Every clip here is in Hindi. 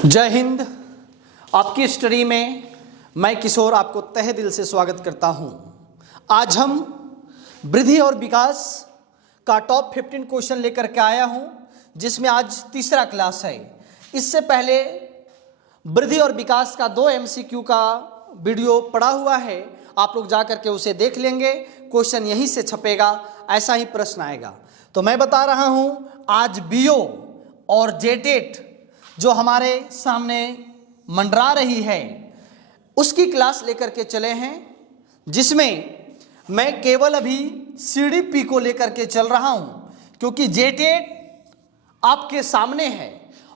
जय हिंद। आपकी स्टडी में मैं किशोर आपको तहे दिल से स्वागत करता हूं। आज हम वृद्धि और विकास का टॉप 15 क्वेश्चन लेकर के आया हूं, जिसमें आज तीसरा क्लास है। इससे पहले वृद्धि और विकास का 2 MCQ का वीडियो पड़ा हुआ है, आप लोग जा करके उसे देख लेंगे। क्वेश्चन यहीं से छपेगा, ऐसा ही प्रश्न आएगा। तो मैं बता रहा हूं, आज BO और JTET जो हमारे सामने मंडरा रही है उसकी क्लास लेकर के चले हैं, जिसमें मैं केवल अभी CDP को लेकर के चल रहा हूं, क्योंकि JTET आपके सामने है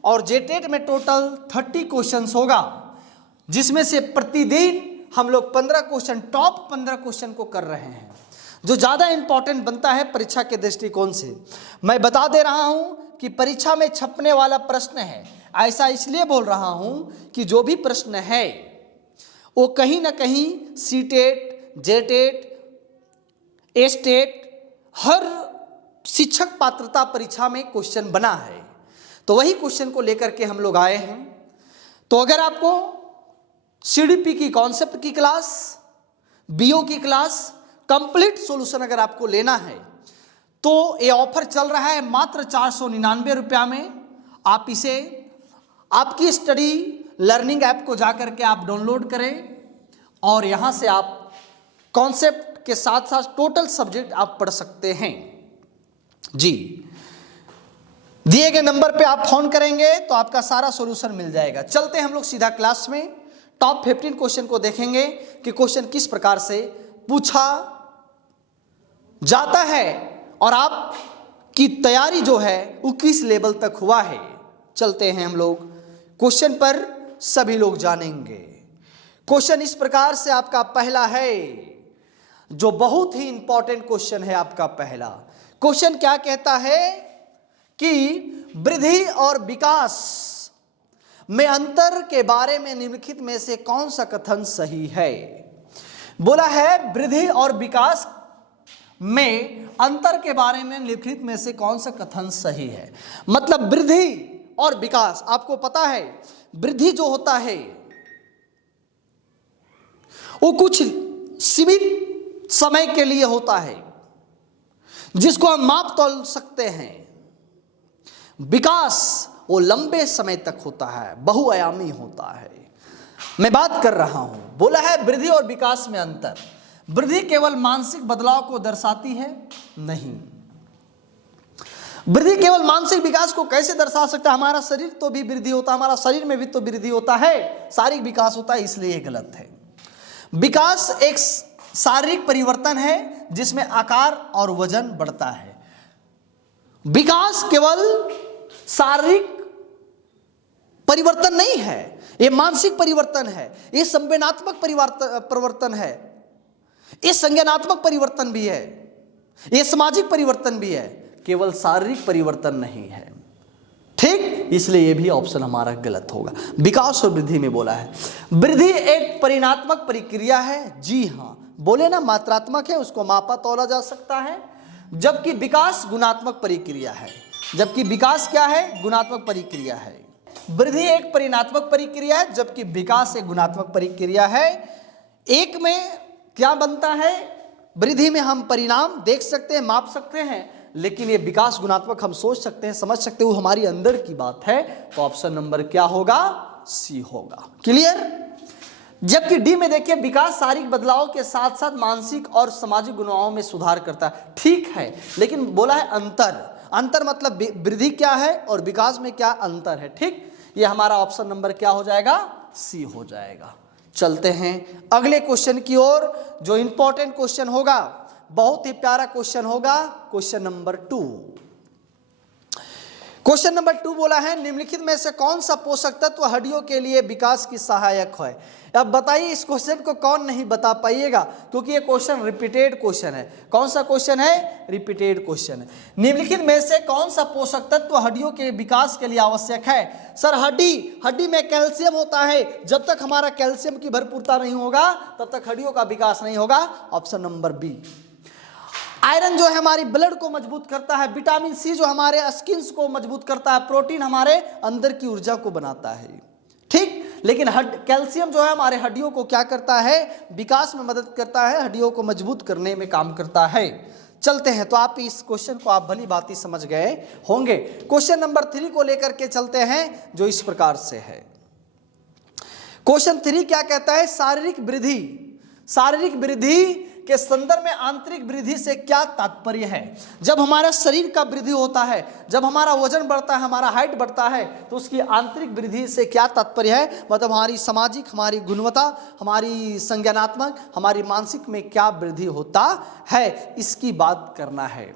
और JTET में टोटल 30 क्वेश्चंस होगा, जिसमें से प्रतिदिन हम लोग 15 क्वेश्चन, टॉप 15 क्वेश्चन को कर रहे हैं, जो ज़्यादा इंपॉर्टेंट बनता है परीक्षा के दृष्टिकोण से। मैं बता दे रहा हूं कि परीक्षा में छपने वाला प्रश्न है। ऐसा इसलिए बोल रहा हूं कि जो भी प्रश्न है वो कहीं ना कहीं CTET, JTET, STET हर शिक्षक पात्रता परीक्षा में क्वेश्चन बना है, तो वही क्वेश्चन को लेकर के हम लोग आए हैं। तो अगर आपको CDP की कॉन्सेप्ट की क्लास, BO की क्लास, कंप्लीट सॉल्यूशन अगर आपको लेना है तो ये ऑफर चल रहा है मात्र 499 रुपया में। आप इसे आपकी स्टडी लर्निंग ऐप को जाकर के आप डाउनलोड करें और यहाँ से आप कॉन्सेप्ट के साथ साथ टोटल सब्जेक्ट आप पढ़ सकते हैं जी। दिए गए नंबर पे आप फोन करेंगे तो आपका सारा सॉल्यूशन मिल जाएगा। चलते हैं हम लोग सीधा क्लास में। टॉप 15 क्वेश्चन को देखेंगे कि क्वेश्चन किस प्रकार से पूछा जाता है और आपकी तैयारी जो है वो किस लेवल तक हुआ है। चलते हैं हम लोग क्वेश्चन पर, सभी लोग जानेंगे। क्वेश्चन इस प्रकार से आपका पहला है, जो बहुत ही इंपॉर्टेंट क्वेश्चन है। आपका पहला क्वेश्चन क्या कहता है कि वृद्धि और विकास में अंतर के बारे में निम्नलिखित में से कौन सा कथन सही है। बोला है वृद्धि और विकास में अंतर के बारे में निम्नलिखित में से कौन सा कथन सही है। मतलब वृद्धि और विकास, आपको पता है वृद्धि जो होता है वो कुछ सीमित समय के लिए होता है, जिसको हम माप तोल सकते हैं। विकास वो लंबे समय तक होता है, बहुआयामी होता है। मैं बात कर रहा हूं, बोला है वृद्धि और विकास में अंतर। वृद्धि केवल मानसिक बदलाव को दर्शाती है, नहीं। वृद्धि केवल मानसिक विकास को कैसे दर्शा सकता है? हमारा शरीर तो भी वृद्धि होता है, हमारा शरीर में भी तो वृद्धि होता है, शारीरिक विकास होता है, इसलिए ये गलत है। विकास एक शारीरिक परिवर्तन है जिसमें आकार और वजन बढ़ता है। विकास केवल शारीरिक परिवर्तन नहीं है, ये मानसिक परिवर्तन है, ये संवेदनात्मक परिवर्तन है, ये संज्ञानात्मक परिवर्तन भी है, ये सामाजिक परिवर्तन भी है, केवल शारीरिक परिवर्तन नहीं है। ठीक, इसलिए ये भी ऑप्शन हमारा गलत होगा। विकास और वृद्धि में बोला है वृद्धि एक परिणात्मक प्रक्रिया है। जी हाँ, बोले ना मात्रात्मक है, उसको मापा तोला जा सकता है, जबकि विकास गुणात्मक प्रक्रिया है। जबकि विकास क्या है? गुणात्मक प्रक्रिया है। वृद्धि एक परिणात्मक प्रक्रिया है, जबकि विकास एक गुणात्मक प्रक्रिया है। एक में क्या बनता है? वृद्धि में हम परिणाम देख सकते हैं, माप सकते हैं, लेकिन ये विकास गुणात्मक हम सोच सकते हैं, समझ सकते हैं, वो हमारी अंदर की बात है। तो ऑप्शन नंबर क्या होगा? C होगा। क्लियर? जबकि D में देखिए विकास शारीरिक बदलाव के साथ साथ मानसिक और सामाजिक गुणों में सुधार करता है। ठीक है, लेकिन बोला है अंतर। अंतर मतलब वृद्धि क्या है और विकास में क्या अंतर है। ठीक, ये हमारा ऑप्शन नंबर क्या हो जाएगा? C हो जाएगा। चलते हैं अगले क्वेश्चन की ओर, जो इंपॉर्टेंट क्वेश्चन होगा, बहुत ही प्यारा क्वेश्चन होगा। Question number 2। क्वेश्चन नंबर 2 बोला है निम्नलिखित में से कौन सा पोषक तत्व हड्डियों के लिए विकास की सहायक है। अब बताइए, इस क्वेश्चन को कौन नहीं बता पाइएगा, क्योंकि ये क्वेश्चन रिपीटेड क्वेश्चन है। कौन सा क्वेश्चन है? रिपीटेड क्वेश्चन है। निम्नलिखित में से कौन सा पोषक तत्व हड्डियों के विकास के लिए आवश्यक है। सर हड्डी में कैल्शियम होता है, जब तक हमारा कैल्शियम की भरपूरता नहीं होगा तब तक हड्डियों का विकास नहीं होगा। Option number B। आयरन जो है हमारी ब्लड को मजबूत करता है, विटामिन C जो हमारे स्किन्स को मजबूत करता है, प्रोटीन हमारे अंदर की ऊर्जा को बनाता है। लेकिन कैल्शियम जो है हमारे हड्डियों को क्या करता है, विकास में मदद करता है, हड्डियों को मजबूत करने में काम करता है। चलते हैं, तो आप इस क्वेश्चन को आप भली भांति समझ गए होंगे। क्वेश्चन नंबर 3 को लेकर के चलते हैं, जो इस प्रकार से है। क्वेश्चन 3 क्या कहता है, शारीरिक वृद्धि के संदर्भ में आंतरिक वृद्धि से क्या तात्पर्य है। जब हमारा शरीर का वृद्धि होता है, जब हमारा वजन बढ़ता है, हमारा हाइट बढ़ता है, तो उसकी आंतरिक वृद्धि से क्या तात्पर्य है, मतलब हमारी सामाजिक, हमारी गुणवत्ता, हमारी संज्ञानात्मक, हमारी मानसिक में क्या वृद्धि होता है, इसकी बात करना है।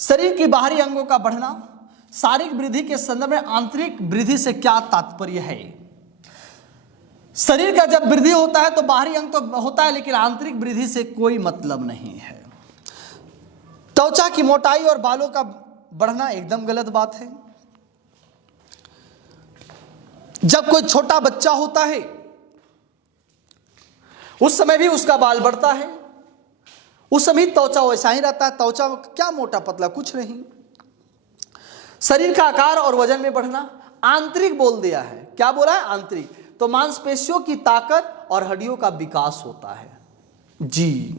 शरीर की बाहरी अंगों का बढ़ना, शारीरिक वृद्धि के संदर्भ में आंतरिक वृद्धि से क्या तात्पर्य है। शरीर का जब वृद्धि होता है तो बाहरी अंग तो होता है, लेकिन आंतरिक वृद्धि से कोई मतलब नहीं है। त्वचा की मोटाई और बालों का बढ़ना एकदम गलत बात है। जब कोई छोटा बच्चा होता है उस समय भी उसका बाल बढ़ता है, उस समय त्वचा वैसा ही रहता है। त्वचा क्या मोटा पतला, कुछ नहीं। शरीर का आकार और वजन में बढ़ना, आंतरिक बोल दिया है। क्या बोला है, आंतरिक। तो मांसपेशियों की ताकत और हड्डियों का विकास होता है जी।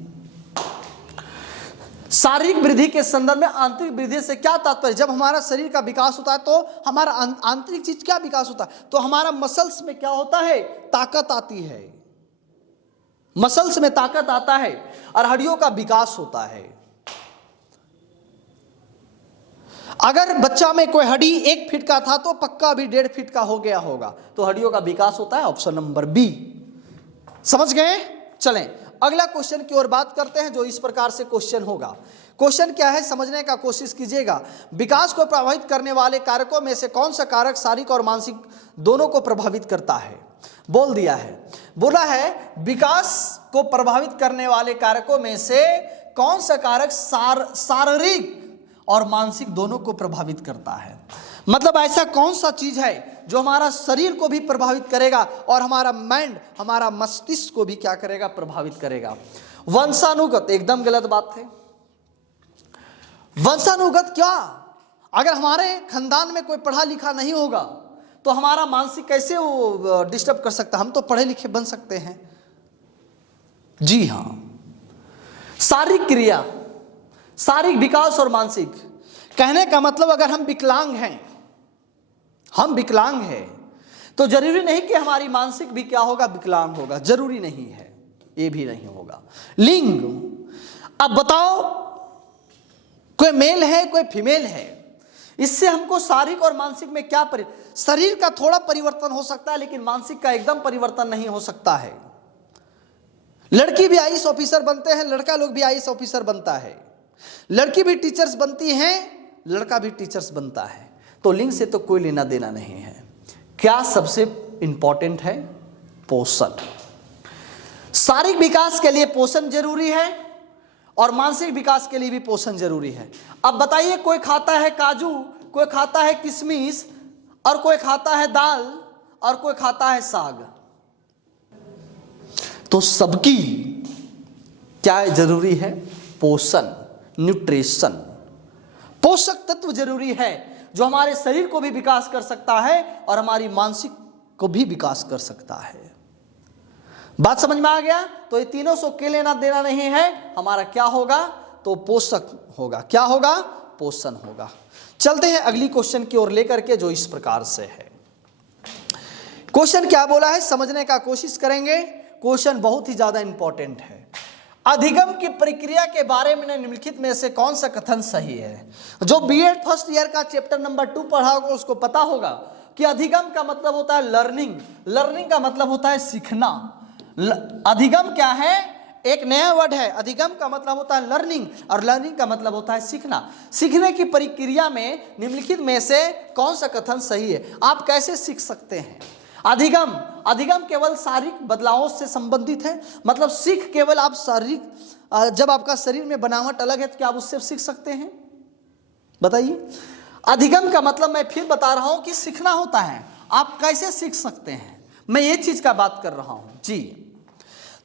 शारीरिक वृद्धि के संदर्भ में आंतरिक वृद्धि से क्या तात्पर्य, जब हमारा शरीर का विकास होता है तो हमारा आंतरिक चीज क्या विकास होता है, तो हमारा मसल्स में क्या होता है, ताकत आती है, मसल्स में ताकत आता है और हड्डियों का विकास होता है। अगर बच्चा में कोई हड्डी 1 फीट का था तो पक्का भी 1.5 फीट का हो गया होगा, तो हड्डियों का विकास होता है। Option number B. समझ गए। चलें अगला क्वेश्चन की ओर बात करते हैं, जो इस प्रकार से क्वेश्चन होगा। क्वेश्चन क्या है, समझने का कोशिश कीजिएगा। विकास को प्रभावित करने वाले कारकों में से कौन सा कारक शारीरिक और मानसिक दोनों को प्रभावित करता है। बोल दिया है, बोला है विकास को प्रभावित करने वाले कारकों में से कौन सा कारक शारीरिक और मानसिक दोनों को प्रभावित करता है। मतलब ऐसा कौन सा चीज है जो हमारा शरीर को भी प्रभावित करेगा और हमारा माइंड, हमारा मस्तिष्क को भी क्या करेगा, प्रभावित करेगा। वंशानुगत एकदम गलत बात है। वंशानुगत क्या, अगर हमारे खानदान में कोई पढ़ा लिखा नहीं होगा तो हमारा मानसिक कैसे वो डिस्टर्ब कर सकता है। हम तो पढ़े लिखे बन सकते हैं। जी हां, शारीरिक क्रिया, शारीरिक विकास और मानसिक, कहने का मतलब अगर हम विकलांग हैं, हम विकलांग हैं, तो जरूरी नहीं कि हमारी मानसिक भी क्या होगा, विकलांग होगा, जरूरी नहीं है, ये भी नहीं होगा। लिंग, अब बताओ कोई मेल है कोई फीमेल है, इससे हमको शारीरिक और मानसिक में क्या शरीर का थोड़ा परिवर्तन हो सकता है, लेकिन मानसिक का एकदम परिवर्तन नहीं हो सकता है। लड़की भी आईएएस ऑफिसर बनते हैं, लड़का लोग भी आईएएस ऑफिसर बनता है, लड़की भी टीचर्स बनती हैं, लड़का भी टीचर्स बनता है। तो लिंग से तो कोई लेना देना नहीं है। क्या सबसे इंपॉर्टेंट है, पोषण। शारीरिक विकास के लिए पोषण जरूरी है और मानसिक विकास के लिए भी पोषण जरूरी है। अब बताइए, कोई खाता है काजू, कोई खाता है किशमिश, और कोई खाता है दाल, और कोई खाता है साग, तो सबकी क्या जरूरी है, पोषण, न्यूट्रिशन, पोषक तत्व जरूरी है, जो हमारे शरीर को भी विकास कर सकता है और हमारी मानसिक को भी विकास कर सकता है। बात समझ में आ गया। तो ये तीनों से के लेना देना नहीं है, हमारा क्या होगा, तो पोषक होगा। क्या होगा, पोषण होगा। चलते हैं अगली क्वेश्चन की ओर लेकर के, जो इस प्रकार से है। क्वेश्चन क्या बोला है, समझने का कोशिश करेंगे। क्वेश्चन बहुत ही ज्यादा इंपॉर्टेंट है। अधिगम की प्रक्रिया के बारे में निम्नलिखित में से कौन सा कथन सही है। जो बीएड फर्स्ट ईयर का चैप्टर नंबर 2 पढ़ा होगा उसको पता होगा कि अधिगम का मतलब होता है लर्निंग, लर्निंग का मतलब होता है सीखना। अधिगम क्या है, एक नया वर्ड है। अधिगम का मतलब होता है लर्निंग और लर्निंग का मतलब होता है सीखना। सीखने की प्रक्रिया में निम्नलिखित में से कौन सा कथन सही है। आप कैसे सीख सकते हैं। अधिगम, अधिगम केवल शारीरिक बदलावों से संबंधित है। मतलब सीख केवल आप शारीरिक, जब आपका शरीर में बनावट अलग है तो क्या आप उससे सीख सकते हैं, बताइए। अधिगम का मतलब मैं फिर बता रहा हूं कि सीखना होता है। आप कैसे सीख सकते हैं, मैं ये चीज का बात कर रहा हूं जी।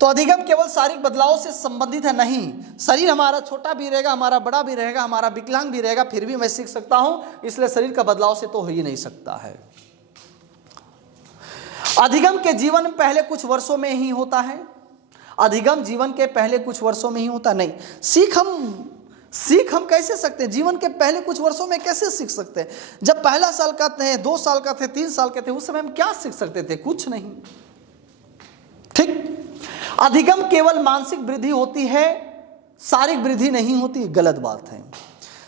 तो अधिगम केवल शारीरिक बदलावों से संबंधित है, नहीं। शरीर हमारा छोटा भी रहेगा, हमारा बड़ा भी रहेगा, हमारा विकलांग भी रहेगा, फिर भी मैं सीख सकता हूं। इसलिए शरीर का बदलाव से तो हो ही नहीं सकता है। अधिगम के जीवन पहले कुछ वर्षों में ही होता है। अधिगम जीवन के पहले कुछ वर्षों में ही होता नहीं। सीख हम कैसे सकते हैं? जीवन के पहले कुछ वर्षों में कैसे सीख सकते हैं? जब पहला साल का थे, 2 साल का थे, 3 साल के थे, उस समय हम क्या सीख सकते थे? कुछ नहीं। ठीक। अधिगम केवल मानसिक वृद्धि होती है, शारीरिक वृद्धि नहीं होती। गलत बात है।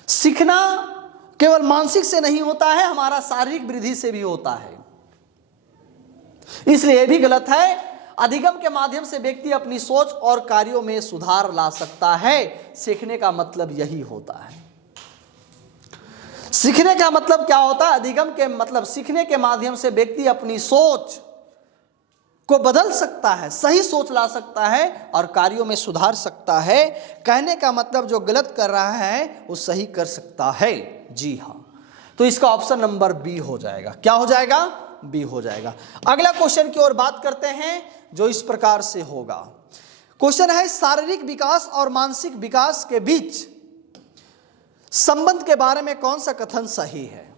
सीखना केवल मानसिक से नहीं होता है, हमारा शारीरिक वृद्धि से भी होता है। इसलिए यह भी गलत है। अधिगम के माध्यम से व्यक्ति अपनी सोच और कार्यों में सुधार ला सकता है। सीखने का मतलब यही होता है। सीखने का मतलब क्या होता है? अधिगम के मतलब सीखने के माध्यम से व्यक्ति अपनी सोच को बदल सकता है, सही सोच ला सकता है और कार्यों में सुधार सकता है। कहने का मतलब जो गलत कर रहा है वो सही कर सकता है। जी हाँ, तो इसका ऑप्शन नंबर बी हो जाएगा। क्या हो जाएगा? बी हो जाएगा। अगला क्वेश्चन की ओर बात करते हैं, जो इस प्रकार से होगा। क्वेश्चन है, शारीरिक विकास और मानसिक विकास के बीच संबंध के बारे में कौन सा कथन सही है?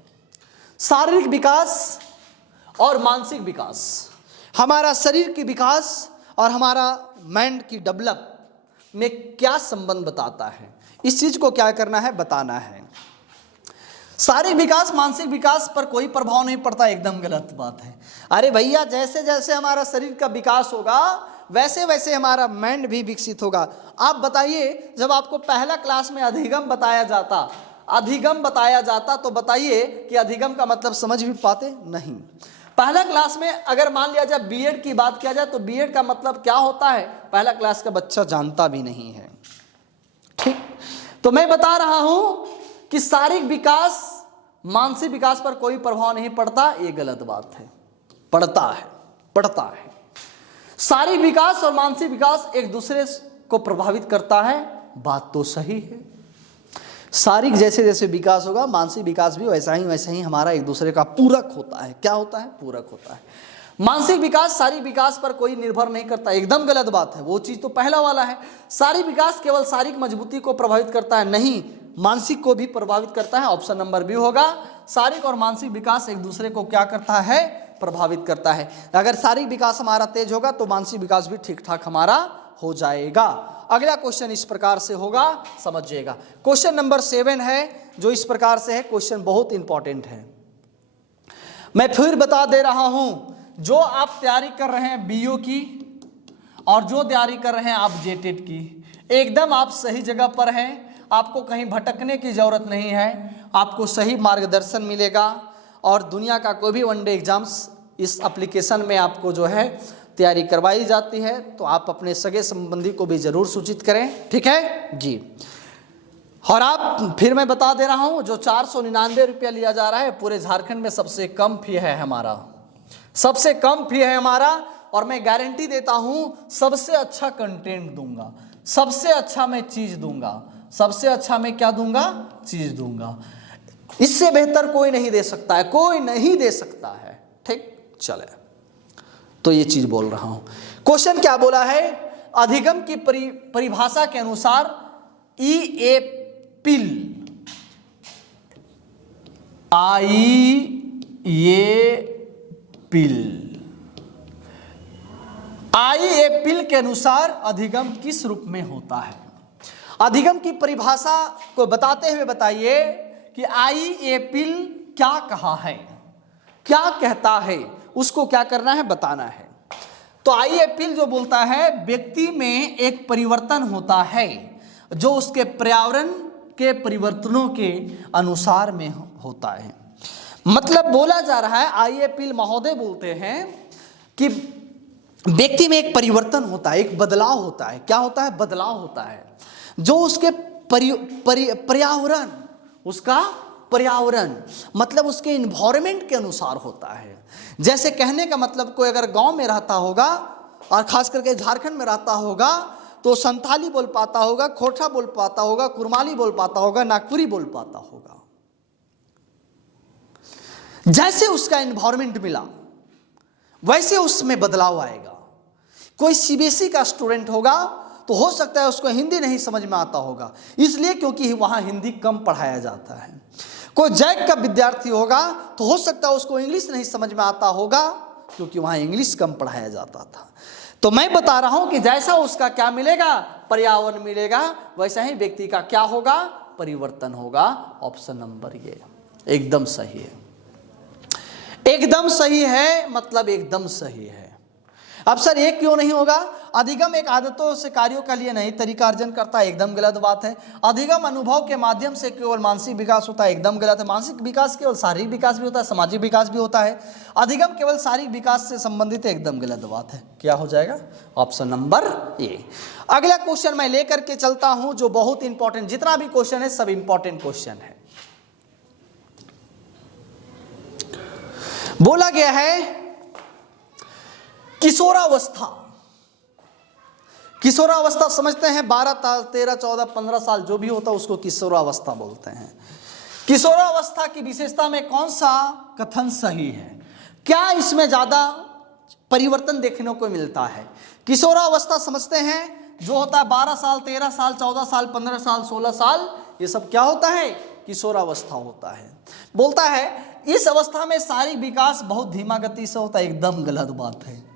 शारीरिक विकास और मानसिक विकास, हमारा शरीर की विकास और हमारा माइंड की डेवलप में क्या संबंध बताता है? इस चीज को क्या करना है? बताना है। शारीरिक विकास मानसिक विकास पर कोई प्रभाव नहीं पड़ता। एकदम गलत बात है। अरे भैया, जैसे जैसे हमारा शरीर का विकास होगा वैसे वैसे हमारा माइंड भी विकसित होगा। आप बताइए, जब आपको पहला क्लास में अधिगम बताया जाता तो बताइए कि अधिगम का मतलब समझ भी पाते? नहीं। पहला क्लास में अगर मान लिया जाए बीएड की बात किया जाए तो बीएड का मतलब क्या होता है पहला क्लास का बच्चा जानता भी नहीं है। ठीक। तो मैं बता रहा हूं कि शारीरिक विकास मानसिक विकास पर कोई प्रभाव नहीं पड़ता। ये गलत बात है। पड़ता है। शारीरिक विकास और मानसिक विकास एक दूसरे को प्रभावित करता है। बात तो सही है। शारीरिक जैसे जैसे विकास होगा मानसिक विकास भी वैसा ही हमारा एक दूसरे का पूरक होता है। क्या होता है? पूरक होता है। मानसिक विकास शारीरिक विकास पर कोई निर्भर नहीं करता। एकदम गलत बात है। वो चीज तो पहला वाला है। शारीरिक विकास केवल शारीरिक मजबूती को प्रभावित करता है, नहीं, मानसिक को भी प्रभावित करता है। ऑप्शन नंबर बी होगा। शारीरिक और मानसिक विकास एक दूसरे को क्या करता है? प्रभावित करता है। अगर शारीरिक विकास हमारा तेज होगा तो मानसिक विकास भी ठीक ठाक हमारा हो जाएगा। अगला क्वेश्चन इस प्रकार से होगा, समझिएगा। क्वेश्चन नंबर 7 है, जो इस प्रकार से है। क्वेश्चन बहुत इंपॉर्टेंट है। मैं फिर बता दे रहा हूं, जो आप तैयारी कर रहे हैं बीओ की और जो तैयारी कर रहे हैं आप जेटेट की, एकदम आप सही जगह पर हैं। आपको कहीं भटकने की जरूरत नहीं है। आपको सही मार्गदर्शन मिलेगा और दुनिया का कोई भी वनडे एग्जाम्स इस एप्लीकेशन में आपको जो है तैयारी करवाई जाती है। तो आप अपने सगे संबंधी को भी जरूर सूचित करें। ठीक है जी। और आप फिर मैं बता दे रहा हूं, जो 499 रुपया लिया जा रहा है पूरे झारखंड में सबसे कम फी है हमारा। सबसे कम फी है हमारा। और मैं गारंटी देता हूं सबसे अच्छा कंटेंट दूंगा, सबसे अच्छा मैं चीज दूंगा, सबसे अच्छा मैं क्या दूंगा? चीज दूंगा। इससे बेहतर कोई नहीं दे सकता है, कोई नहीं दे सकता है। ठीक, चले तो ये चीज बोल रहा हूं। क्वेश्चन क्या बोला है? अधिगम की परिभाषा के अनुसार ई पिल के अनुसार अधिगम किस रूप में होता है? अधिगम की परिभाषा को बताते हुए बताइए कि पिल क्या कहा है, क्या कहता है, उसको क्या करना है? बताना है। तो पिल जो बोलता है, व्यक्ति में एक परिवर्तन होता है जो उसके पर्यावरण के परिवर्तनों के अनुसार में होता है। मतलब बोला जा रहा है, पिल महोदय बोलते हैं कि व्यक्ति में एक परिवर्तन होता है, एक बदलाव होता है। क्या होता है? बदलाव होता है जो उसके पर्यावरण, उसका पर्यावरण मतलब उसके इन्वायरमेंट के अनुसार होता है। जैसे कहने का मतलब, कोई अगर गांव में रहता होगा और खास करके झारखंड में रहता होगा तो संथाली बोल पाता होगा, खोटा बोल पाता होगा, कुरमाली बोल पाता होगा, नागपुरी बोल पाता होगा। जैसे उसका इन्वायरमेंट मिला वैसे उसमें बदलाव आएगा। कोई सीबीएसई का स्टूडेंट होगा तो हो सकता है उसको हिंदी नहीं समझ में आता होगा, इसलिए क्योंकि वहां हिंदी कम पढ़ाया जाता है। कोई जैक का विद्यार्थी होगा तो हो सकता है उसको इंग्लिश नहीं समझ में आता होगा, क्योंकि वहाँ इंग्लिश कम पढ़ाया जाता था। तो मैं बता रहा हूँ कि जैसा उसका क्या मिलेगा, पर्यावरण मिलेगा, वैसा ही व्यक्ति का क्या होगा, परिवर्तन होगा। ऑप्शन नंबर ये एकदम सही है, एकदम सही है, मतलब एकदम सही है। अब सर ये क्यों नहीं होगा? अधिगम एक आदतों से कार्यों के लिए नई तरीका अर्जन करता है, एकदम गलत बात है। अधिगम अनुभव के माध्यम से केवल मानसिक विकास होता है, एकदम गलत है। मानसिक विकास केवल शारीरिक विकास भी होता है, सामाजिक विकास भी होता है। अधिगम केवल शारीरिक विकास से संबंधित है, एकदम गलत बात है। क्या हो जाएगा? Option number A. अगला क्वेश्चन मैं लेकर के चलता हूं जो बहुत इंपॉर्टेंट, जितना भी क्वेश्चन है सब इंपॉर्टेंट क्वेश्चन है। बोला गया है किशोरावस्था। किशोरावस्था समझते हैं 12, 13, 14, 15 साल जो भी होता है उसको किशोरावस्था बोलते हैं। किशोरावस्था की विशेषता में कौन सा कथन सही है? क्या इसमें ज्यादा परिवर्तन देखने को मिलता है? किशोरावस्था समझते हैं जो होता है 12 साल, 13 साल, 14 साल, 15 साल, 16 साल, ये सब क्या होता है? किशोरावस्था होता है। बोलता है इस अवस्था में शारीरिक विकास बहुत धीमा गति से होता है, एकदम गलत बात है।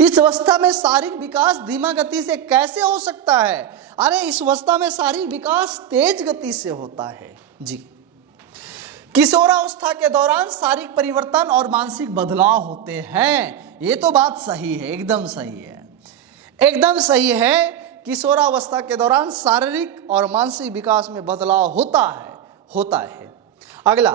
इस अवस्था में शारीरिक विकास धीमा गति से कैसे हो सकता है? अरे इस अवस्था में शारीरिक विकास तेज गति से होता है जी। किशोरावस्था के दौरान शारीरिक परिवर्तन और मानसिक बदलाव होते हैं, ये तो बात सही है, एकदम सही है, एकदम सही है। किशोरावस्था के दौरान शारीरिक और मानसिक विकास में बदलाव होता है। अगला,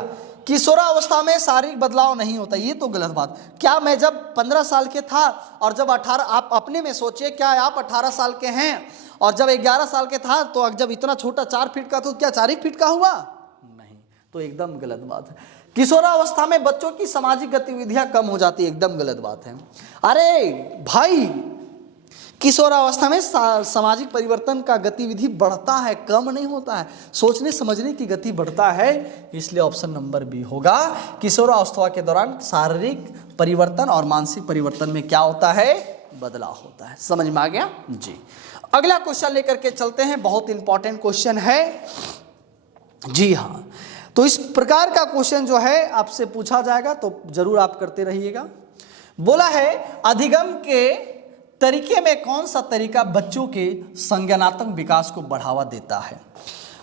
किशोरावस्था में शारीरिक बदलाव नहीं होता, ये तो गलत बात। क्या मैं जब 15 साल के था और जब 18, आप अपने में सोचिए, क्या आप 18 साल के हैं और जब 11 साल के था तो जब इतना छोटा 4 फीट का तो क्या 4 फीट का हुआ? नहीं, तो एकदम गलत बात है। किशोरावस्था में बच्चों की सामाजिक गतिविधियां कम हो जाती है, एकदम गलत बात है। अरे भाई, किशोरावस्था में सामाजिक परिवर्तन का गतिविधि बढ़ता है, कम नहीं होता है। सोचने समझने की गति बढ़ता है, इसलिए ऑप्शन नंबर बी होगा। किशोरावस्था के दौरान शारीरिक परिवर्तन और मानसिक परिवर्तन में क्या होता है? बदलाव होता है। समझ में आ गया जी। अगला क्वेश्चन लेकर के चलते हैं, बहुत इंपॉर्टेंट क्वेश्चन है जी। हाँ, तो इस प्रकार का क्वेश्चन जो है आपसे पूछा जाएगा तो जरूर आप करते रहिएगा। बोला है अधिगम के तरीके में कौन सा तरीका बच्चों के संज्ञानात्मक विकास को बढ़ावा देता है?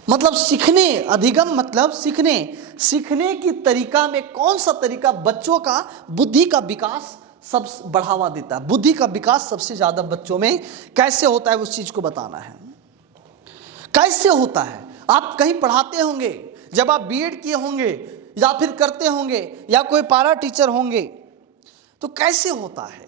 मतलब सीखने, अधिगम मतलब सीखने की तरीका में कौन सा तरीका बच्चों का बुद्धि का विकास सब बढ़ावा देता है? बुद्धि का विकास सबसे ज्यादा बच्चों में कैसे होता है, उस चीज को बताना है। कैसे होता है? आप कहीं पढ़ाते होंगे, जब आप बीएड किए होंगे या फिर करते होंगे या कोई पारा टीचर होंगे, तो कैसे होता है?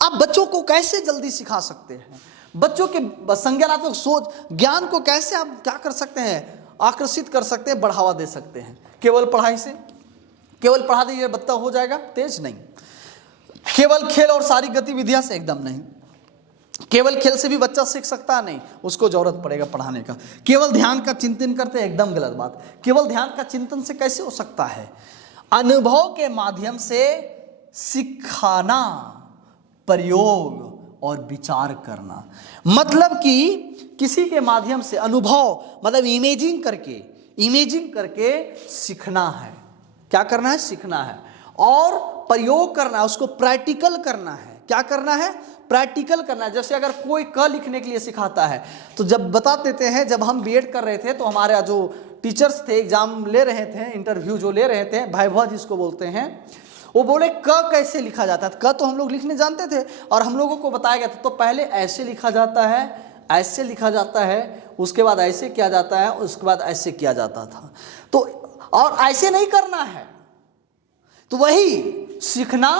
आप बच्चों को कैसे जल्दी सिखा सकते हैं? बच्चों के संज्ञानात्मक सोच, ज्ञान को कैसे आप क्या कर सकते हैं? आकर्षित कर सकते हैं, बढ़ावा दे सकते हैं। केवल पढ़ाई से, केवल पढ़ा दीजिए बच्चा हो जाएगा तेज? नहीं। केवल खेल और शारीरिक गतिविधियां से? एकदम नहीं। केवल खेल से भी बच्चा सीख सकता नहीं, उसको जरूरत पड़ेगा पढ़ाने का। केवल ध्यान का चिंतन करते हैं? एकदम गलत बात। केवल ध्यान का चिंतन से कैसे हो सकता है? अनुभव के माध्यम से सिखाना, प्रयोग और विचार करना। मतलब कि किसी के माध्यम से अनुभव, मतलब इमेजिंग करके सीखना है। क्या करना है? सीखना है। और प्रयोग करना है, उसको प्रैक्टिकल करना है। क्या करना है? प्रैक्टिकल करना है। जैसे अगर कोई क लिखने के लिए सिखाता है तो जब बता देते हैं, जब हम बीएड कर रहे थे तो हमारे जो टीचर्स थे, एग्जाम ले रहे थे, इंटरव्यू जो ले रहे थे, वाइवा जिसको बोलते हैं, वो बोले क कैसे लिखा जाता है। क तो हम लोग लिखने जानते थे और हम लोगों को बताया गया था, तो पहले ऐसे लिखा जाता है, ऐसे लिखा जाता है, उसके बाद ऐसे किया जाता है, उसके बाद ऐसे किया जाता था। तो और ऐसे नहीं करना है। तो वही सीखना,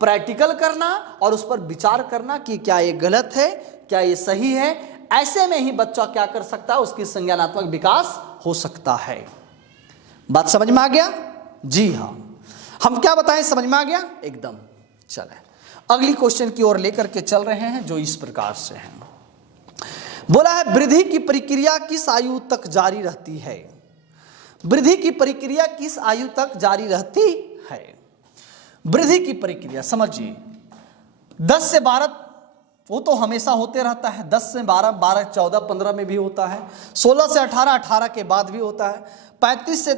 प्रैक्टिकल करना और उस पर विचार करना कि क्या ये गलत है, क्या ये सही है। ऐसे में ही बच्चा क्या कर सकता है? उसकी संज्ञानात्मक विकास हो सकता है। बात समझ में आ गया? जी हाँ। हम क्या बताएं, समझ में आ गया? एकदम। चले अगली क्वेश्चन की ओर लेकर के चल रहे हैं जो इस प्रकार से है। बोला है वृद्धि की प्रक्रिया किस आयु तक जारी रहती है? वृद्धि की प्रक्रिया किस आयु तक जारी रहती है? वृद्धि की प्रक्रिया समझिए, 10 से 12 वो तो हमेशा होते रहता है, 10 से 12, 14, 15 में भी होता है, 16 से 18, 18 के बाद भी होता है, 35 से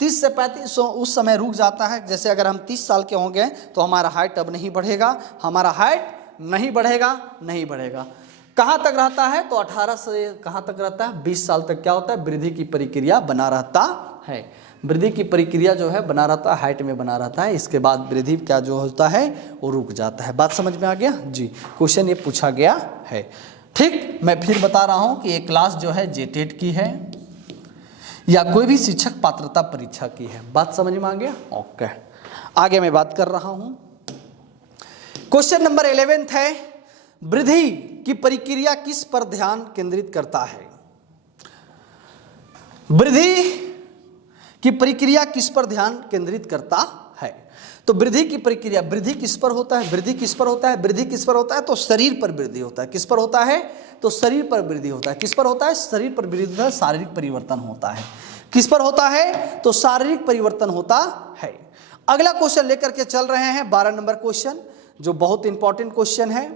30 से 35 उस समय रुक जाता है। जैसे अगर हम 30 साल के हो गए तो हमारा हाइट अब नहीं बढ़ेगा, हमारा हाइट नहीं बढ़ेगा। कहाँ तक रहता है? तो 18 से कहाँ तक रहता है? 20 साल तक क्या होता है? वृद्धि की प्रक्रिया बना रहता है। वृद्धि की प्रक्रिया जो है बना रहता है, हाइट में बना रहता है। इसके बाद वृद्धि क्या जो होता है वो रुक जाता है। बात समझ में आ गया जी? क्वेश्चन ये पूछा गया है। ठीक, मैं फिर बता रहा हूँ कि ये क्लास जो है जेटेट की है या कोई भी शिक्षक पात्रता परीक्षा की है। बात समझ में आ गया? ओके, आगे मैं बात कर रहा हूँ। क्वेश्चन नंबर 11 है, वृद्धि की प्रक्रिया किस पर ध्यान केंद्रित करता है? वृद्धि की प्रक्रिया किस पर ध्यान केंद्रित करता है? तो वृद्धि की प्रक्रिया, वृद्धि किस पर होता है? वृद्धि किस पर होता है? वृद्धि किस पर होता है? तो शरीर पर वृद्धि होता है। किस पर होता है? तो शरीर पर वृद्धि होता है। किस पर होता है? शरीर पर वृद्धि होता है, शारीरिक परिवर्तन होता है। किस पर होता है? तो शारीरिक परिवर्तन होता है। अगला क्वेश्चन लेकर के चल रहे हैं, 12 नंबर क्वेश्चन, जो बहुत इंपॉर्टेंट क्वेश्चन है,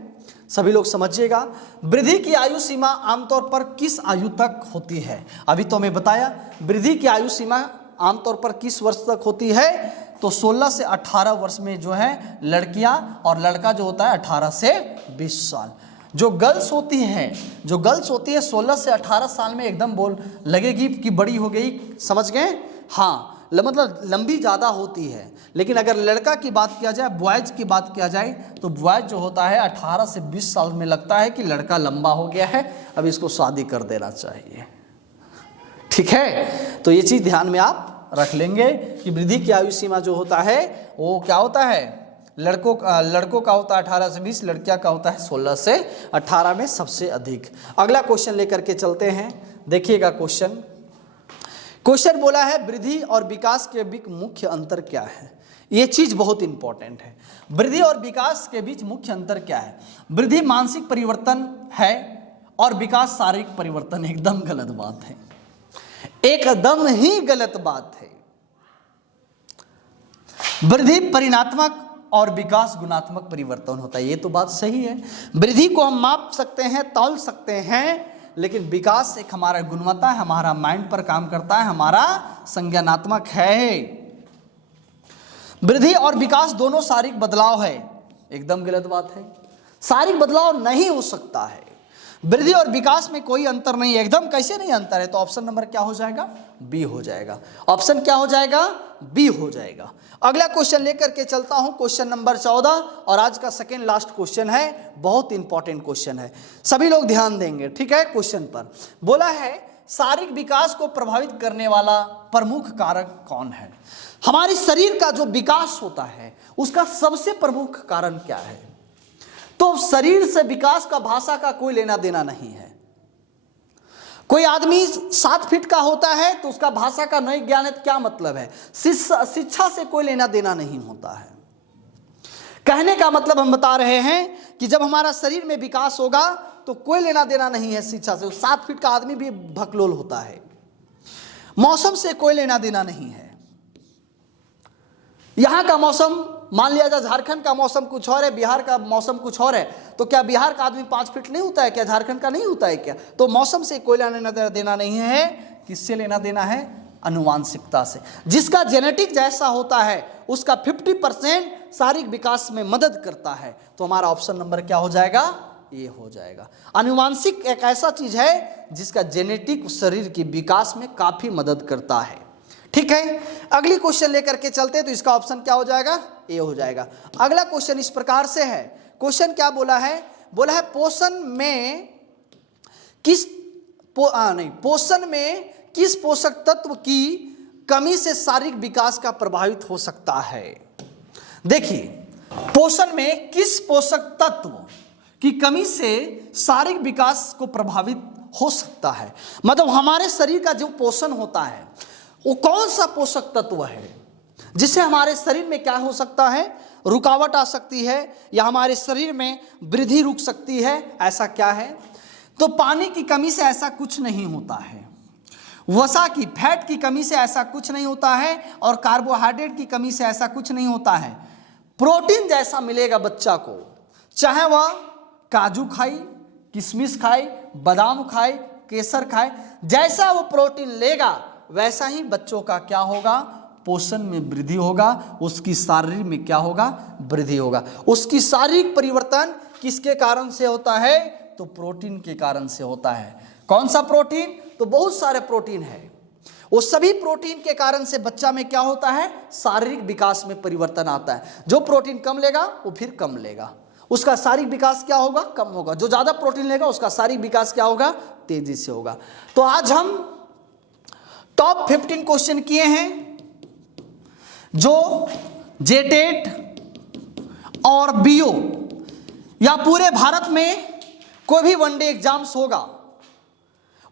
सभी लोग समझिएगा। वृद्धि की आयु सीमा आमतौर पर किस आयु तक होती है? अभी तो मैं बताया वृद्धि की आयु सीमा आमतौर पर किस वर्ष तक होती है? तो 16 से 18 वर्ष में जो है लड़कियां, और लड़का जो होता है 18 से 20 साल। जो गर्ल्स होती है 16 से 18 साल में एकदम बोल लगेगी कि बड़ी हो गई, समझ गए? हाँ, मतलब लंबी ज़्यादा होती है। लेकिन अगर लड़का की बात किया जाए, बॉयज की बात किया जाए, तो बॉयज जो होता है 18 से 20 साल में लगता है कि लड़का लंबा हो गया है, अब इसको शादी कर देना चाहिए। ठीक है, तो ये चीज़ ध्यान में आप रख लेंगे कि वृद्धि की आयु सीमा जो होता है वो क्या होता है? लड़कों का होता है 18 से 20, लड़कियां का होता है 16 से 18 में सबसे अधिक। अगला क्वेश्चन लेकर के चलते हैं, देखिएगा क्वेश्चन बोला है वृद्धि और विकास के बीच मुख्य अंतर क्या है? ये चीज बहुत इंपॉर्टेंट है। वृद्धि और विकास के बीच मुख्य अंतर क्या है? वृद्धि मानसिक परिवर्तन है और विकास शारीरिक परिवर्तन। एकदम गलत बात है, एकदम ही गलत बात है। वृद्धि परिणात्मक और विकास गुणात्मक परिवर्तन होता है, ये तो बात सही है। वृद्धि को हम माप सकते हैं, तौल सकते हैं, लेकिन विकास एक हमारा गुणवत्ता है, हमारा माइंड पर काम करता है, हमारा संज्ञानात्मक है। वृद्धि और विकास दोनों शारीरिक बदलाव है, एकदम गलत बात है। शारीरिक बदलाव नहीं हो सकता है। वृद्धि और विकास में कोई अंतर नहीं है, एकदम कैसे नहीं अंतर है? तो ऑप्शन नंबर क्या हो जाएगा? बी हो जाएगा। ऑप्शन क्या हो जाएगा? बी हो जाएगा। अगला क्वेश्चन लेकर के चलता हूं, क्वेश्चन नंबर 14, और आज का सेकेंड लास्ट क्वेश्चन है, बहुत इंपॉर्टेंट क्वेश्चन है, सभी लोग ध्यान देंगे। ठीक है, क्वेश्चन पर बोला है शारीरिक विकास को प्रभावित करने वाला प्रमुख कारक कौन है? हमारे शरीर का जो विकास होता है उसका सबसे प्रमुख कारण क्या है? तो शरीर से विकास का भाषा का कोई लेना देना नहीं है। कोई आदमी 7 फीट का होता है तो उसका भाषा का नहीं ज्ञान है, क्या मतलब है? शिक्षा से कोई लेना देना नहीं होता है। कहने का मतलब हम बता रहे हैं कि जब हमारा शरीर में विकास होगा तो कोई लेना देना नहीं है शिक्षा से। 7 फीट का आदमी भी भकलोल होता है। मौसम से कोई लेना देना नहीं है। यहां का मौसम, मान लिया जाए झारखंड का मौसम कुछ और है, बिहार का मौसम कुछ और है, तो क्या बिहार का आदमी 5 फीट नहीं होता है क्या? झारखंड का नहीं होता है क्या? तो मौसम से कोई लेना देना नहीं है। किससे लेना देना है? अनुवांशिकता से। जिसका जेनेटिक जैसा होता है उसका 50% शारीरिक विकास में मदद करता है। तो हमारा ऑप्शन नंबर क्या हो जाएगा? ये हो जाएगा। अनुवांशिक एक ऐसा चीज है जिसका जेनेटिक शरीर के विकास में काफी मदद करता है। ठीक है, अगली क्वेश्चन लेकर के चलते हैं, तो इसका ऑप्शन क्या हो जाएगा? ए हो जाएगा। अगला क्वेश्चन इस प्रकार से है, क्वेश्चन क्या बोला है? बोला है पोषण में किस पोषक तत्व की कमी से शारीरिक विकास का प्रभावित हो सकता है? देखिए, पोषण में किस पोषक तत्व की कमी से शारीरिक विकास को प्रभावित हो सकता है? मतलब हमारे शरीर का जो पोषण होता है वो कौन सा पोषक तत्व है जिससे हमारे शरीर में क्या हो सकता है? रुकावट आ सकती है, या हमारे शरीर में वृद्धि रुक सकती है, ऐसा क्या है? तो पानी की कमी से ऐसा कुछ नहीं होता है, वसा की, फैट की कमी से ऐसा कुछ नहीं होता है, और कार्बोहाइड्रेट की कमी से ऐसा कुछ नहीं होता है। प्रोटीन जैसा मिलेगा बच्चा को, चाहे वह काजू खाए, किशमिश खाए, बादाम खाए, केसर खाए, जैसा वो प्रोटीन लेगा वैसा ही बच्चों का क्या होगा, पोषण में वृद्धि होगा, उसकी शारीरिक में क्या होगा, वृद्धि होगा। उसकी शारीरिक परिवर्तन किसके कारण से होता है, तो प्रोटीन के कारण से होता है। कौन सा प्रोटीन, तो बहुत सारे प्रोटीन है, वो सभी प्रोटीन के कारण से बच्चा में क्या होता है, शारीरिक विकास में परिवर्तन आता है। जो प्रोटीन कम लेगा वो फिर कम लेगा, उसका शारीरिक विकास क्या होगा, कम होगा। जो ज्यादा प्रोटीन लेगा उसका शारीरिक विकास क्या होगा, तेजी से होगा। तो आज हम टॉप 15 क्वेश्चन किए हैं जो जेटेट और बीओ या पूरे भारत में कोई भी वनडे एग्जाम्स होगा,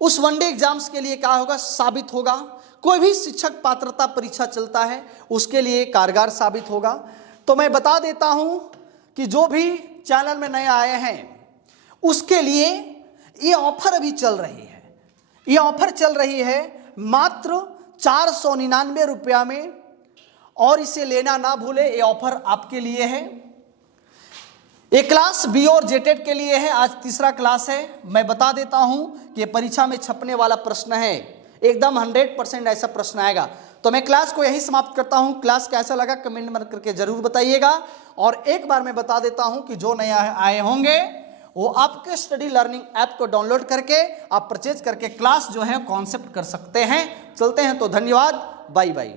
उस वनडे एग्जाम्स के लिए क्या होगा, साबित होगा। कोई भी शिक्षक पात्रता परीक्षा चलता है उसके लिए कारगर साबित होगा। तो मैं बता देता हूं कि जो भी चैनल में नए आए हैं उसके लिए ये ऑफर अभी चल रही है। ये ऑफर चल रही है मात्र 499 रुपया में, और इसे लेना ना भूले, ये ऑफर आपके लिए है। एक क्लास बी और जेटेट के लिए है, आज तीसरा क्लास है। मैं बता देता हूं कि परीक्षा में छपने वाला प्रश्न है, एकदम 100% ऐसा प्रश्न आएगा। तो मैं क्लास को यही समाप्त करता हूं। क्लास कैसा लगा कमेंट में करके जरूर बताइएगा। और एक बार मैं बता देता हूं कि जो नए आए होंगे वो आपके स्टडी लर्निंग ऐप को डाउनलोड करके आप परचेज करके क्लास जो है कॉन्सेप्ट कर सकते हैं। चलते हैं, तो धन्यवाद, बाय बाय।